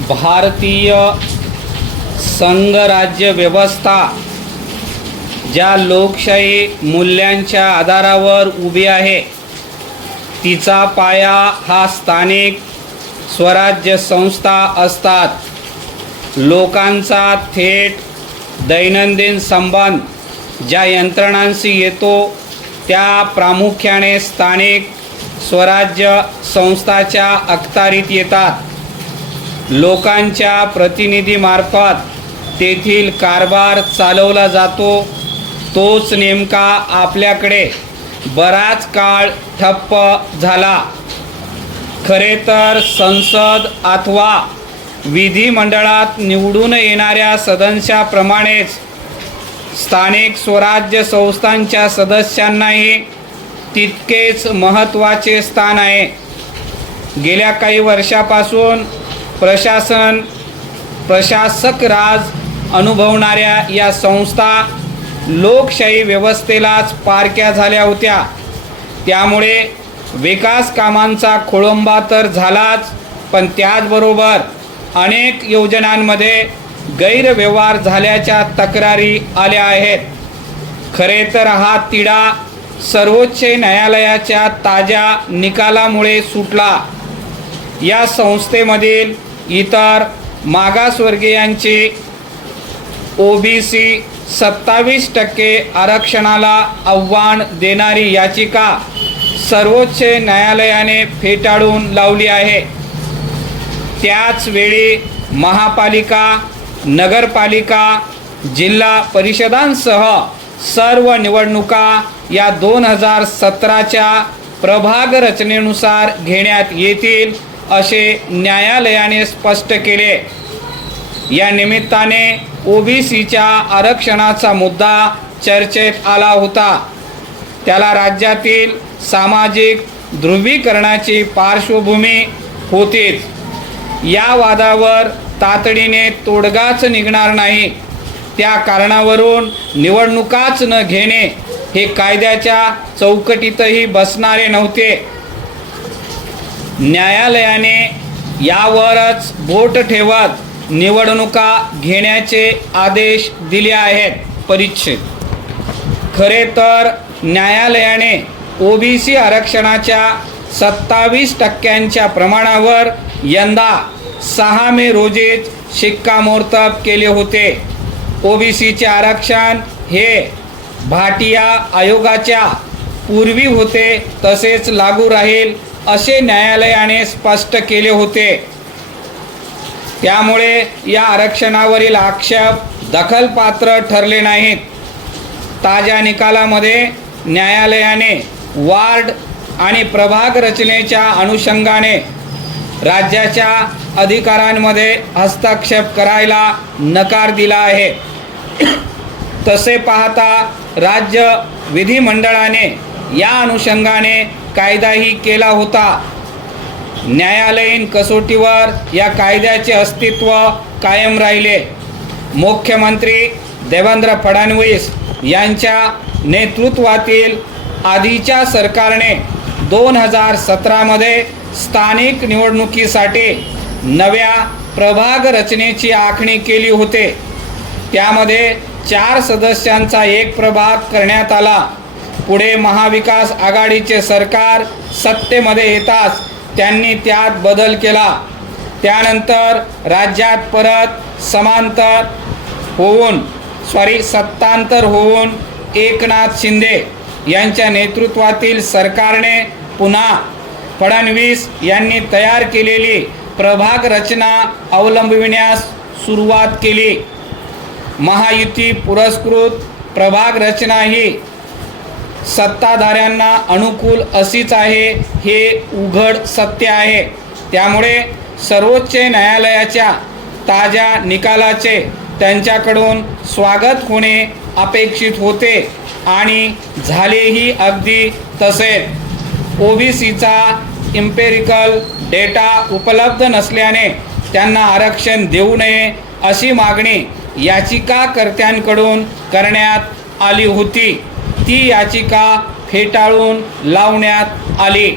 भारतीय संघराज्य व्यवस्था ज्या लोकशाही मूल्यांच्या आधारावर उभी आहे, तिचा पाया हा स्थानिक स्वराज्य संस्था असतात। लोकांचा थेट दैनंदिन संबंध ज्या यंत्रणांशी येतो त्या प्रामुख्याने स्थानिक स्वराज्य संस्थाच्या अखत्यारीत येतात। लोकांच्या प्रतिनिधीमार्फत तेथील कारभार चालवला जातो। तोच नेमका आपल्याकडे बराच काळ ठप्प झाला। खरे तर संसद अथवा विधिमंडळात निवडून येणाऱ्या सदस्यांप्रमाणेच स्थानिक स्वराज्य संस्थांच्या सदस्यांनाही तितकेच महत्त्वाचे स्थान आहे। गेल्या काही वर्षापासून प्रशासक राज अनुभवणाऱ्या या संस्था लोकशाही व्यवस्थेलाच पारक्या झाल्या होत्या। त्यामुळे विकास कामांचा खोळंबा तर झालाच, पण त्याचबरोबर अनेक योजनांमध्ये गैरव्यवहार झाल्याच्या तक्रारी आल्या आहेत। खरे तर हा तिढा सर्वोच्च न्यायालयाच्या ताज्या निकालामुळे सुटला। या संस्थेमधील इतर मागासवर्गीयांची ओबीसी 27% आरक्षणाला आव्हान देणारी याचिका सर्वोच्च न्यायालयाने फेटाळून लावली आहे। त्याच वेळी महापालिका, नगरपालिका, जिल्हा परिषदांसह सर्व निवडणुका या 2017च्या प्रभाग रचनेनुसार घेण्यात येतील असे न्यायालयाने स्पष्ट केले। या निमित्ताने ओबीसीच्या आरक्षणाचा मुद्दा चर्चेत आला होता। त्याला राज्यातील सामाजिक ध्रुवीकरणाची पार्श्वभूमी होतीच। या वादावर तातडीने तोडगाच निघणार नाही। त्या कारणावरून निवडणुकाच न घेणे हे कायद्याच्या चौकटीतही बसणारे नव्हते। न्यायालयाने यावरच बोट ठेवत निवडणुका घेण्याचे आदेश दिले आहेत। परिच्छेद खरे तर न्यायालयाने ओबीसी आरक्षणाच्या 27% प्रमाणावर यंदा 6 मे रोजीच शिक्कामोर्तब केले होते। ओबीसीचे आरक्षण हे भाटिया आयोगाच्या पूर्वी होते तसेच लागू राहील असे न्यायालयाने स्पष्ट केले होते। त्यामुळे या आरक्षणावरील आक्षेप दखलपात्र ठरले नाहीत। ताज्या निकालामध्ये न्यायालयाने वार्ड आणि प्रभाग रचनेच्या अनुषंगाने राज्याच्या अधिकारांमध्ये हस्तक्षेप करायला नकार दिला आहे। तसे पाहता राज्य विधिमंडळाने या अनुषंगाने कायदाही केला होता। न्यायालयीन कसोटीवर या कायद्याचे अस्तित्व कायम राहिले। मुख्यमंत्री देवेंद्र फडणवीस यांच्या नेतृत्वातील आधीच्या सरकारने 2017मध्ये स्थानिक निवडणुकीसाठी नव्या प्रभाग रचनेची आखणी केली होती। त्यामध्ये 4 सदस्यांचा एक प्रभाग करण्यात आला। पुढे महाविकास आघाडीचे सरकार सत्तेमध्ये येताच त्यांनी त्यात बदल केला। त्यानंतर राज्यात परत सत्तांतर होऊन एकनाथ शिंदे यांच्या नेतृत्वातील सरकारने पुन्हा फडणवीस यांनी तयार केलेली प्रभाग रचना अवलंबविण्यास सुरुवात केली। महायुती पुरस्कृत प्रभाग रचना ही सत्ताधाऱ्यांना अनुकूल अशीच आहे हे उघड सत्य आहे। त्यामुळे सर्वोच्च न्यायालयाच्या ताज्या निकालाचे त्यांच्याकडून स्वागत होणे अपेक्षित होते आणि झालेही अगदी तसेच। ओबीसीचा इम्पेरिकल डेटा उपलब्ध नसल्याने त्यांना आरक्षण देऊ नये अशी मागणी याचिकाकर्त्यांकडून करण्यात आली होती। ती याचिका फेटाळून लावण्यात आली।